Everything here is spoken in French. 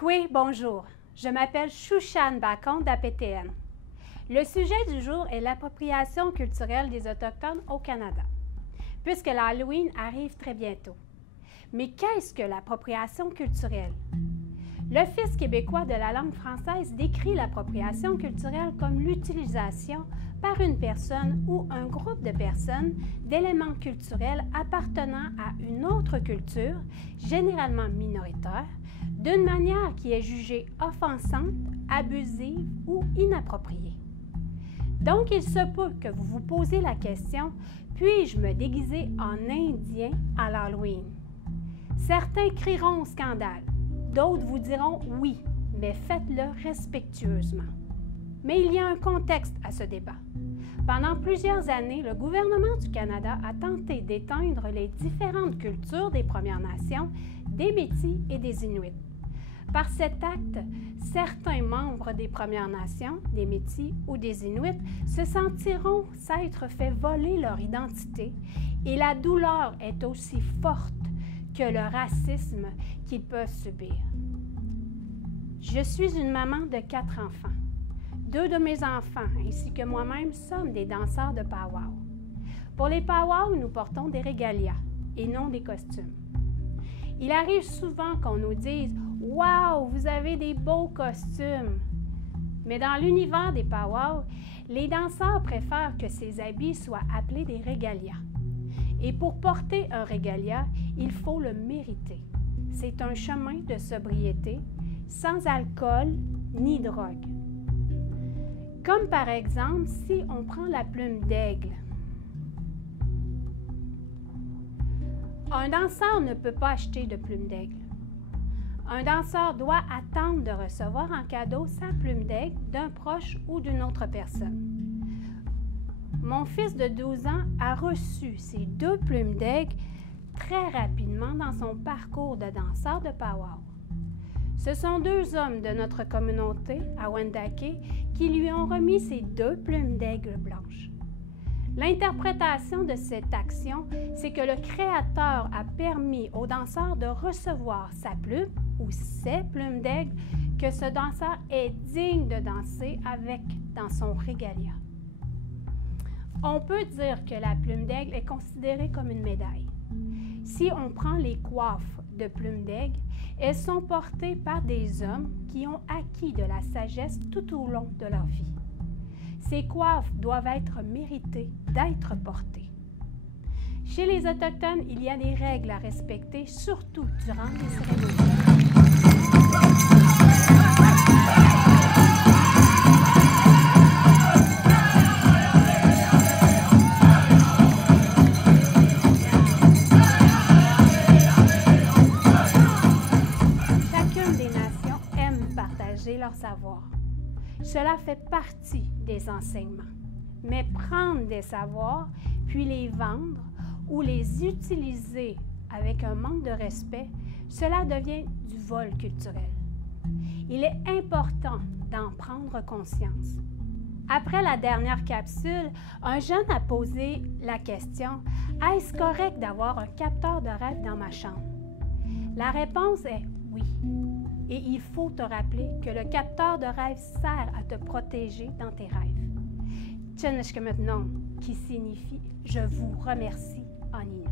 Oui, bonjour. Je m'appelle Chouchane Bacon d'APTN. Le sujet du jour est l'appropriation culturelle des Autochtones au Canada, puisque l'Halloween arrive très bientôt. Mais qu'est-ce que l'appropriation culturelle? L'Office québécois de la langue française décrit l'appropriation culturelle comme l'utilisation par une personne ou un groupe de personnes d'éléments culturels appartenant à une autre culture, généralement minoritaire, d'une manière qui est jugée offensante, abusive ou inappropriée. Donc, il se peut que vous vous posez la question, puis-je me déguiser en Indien à l'Halloween? Certains crieront au scandale, d'autres vous diront oui, mais faites-le respectueusement. Mais il y a un contexte à ce débat. Pendant plusieurs années, le gouvernement du Canada a tenté d'éteindre les différentes cultures des Premières Nations, des Métis et des Inuits. Par cet acte, certains membres des Premières Nations, des Métis ou des Inuits se sentiront s'être fait voler leur identité et la douleur est aussi forte que le racisme qu'ils peuvent subir. Je suis une maman de 4 enfants. 2 de mes enfants ainsi que moi-même sommes des danseurs de pow-wow. Pour les pow-wow, nous portons des régalias et non des costumes. Il arrive souvent qu'on nous dise « Wow, vous avez des beaux costumes! » Mais dans l'univers des pow-wow, les danseurs préfèrent que ces habits soient appelés des régalias. Et pour porter un régalia, il faut le mériter. C'est un chemin de sobriété, sans alcool ni drogue. Comme par exemple, si on prend la plume d'aigle. Un danseur ne peut pas acheter de plume d'aigle. Un danseur doit attendre de recevoir en cadeau sa plume d'aigle d'un proche ou d'une autre personne. Mon fils de 12 ans a reçu ces 2 plumes d'aigle très rapidement dans son parcours de danseur de pow-wow. Ce sont 2 hommes de notre communauté à Wendake qui lui ont remis ces 2 plumes d'aigle blanches. L'interprétation de cette action, c'est que le créateur a permis au danseur de recevoir sa plume ou ses plumes d'aigle que ce danseur est digne de danser avec dans son régalia. On peut dire que la plume d'aigle est considérée comme une médaille. Si on prend les coiffes de plumes d'aigle, elles sont portées par des hommes qui ont acquis de la sagesse tout au long de leur vie. Ces coiffes doivent être méritées d'être portées. Chez les Autochtones, il y a des règles à respecter, surtout durant les cérémonies. Leur savoir. Cela fait partie des enseignements. Mais prendre des savoirs, puis les vendre ou les utiliser avec un manque de respect, cela devient du vol culturel. Il est important d'en prendre conscience. Après la dernière capsule, un jeune a posé la question « Est-ce correct d'avoir un capteur de rêve dans ma chambre? » La réponse est « oui ». Et il faut te rappeler que le capteur de rêve sert à te protéger dans tes rêves. Tcheneshkemetnon, qui signifie « je vous remercie » en Innu.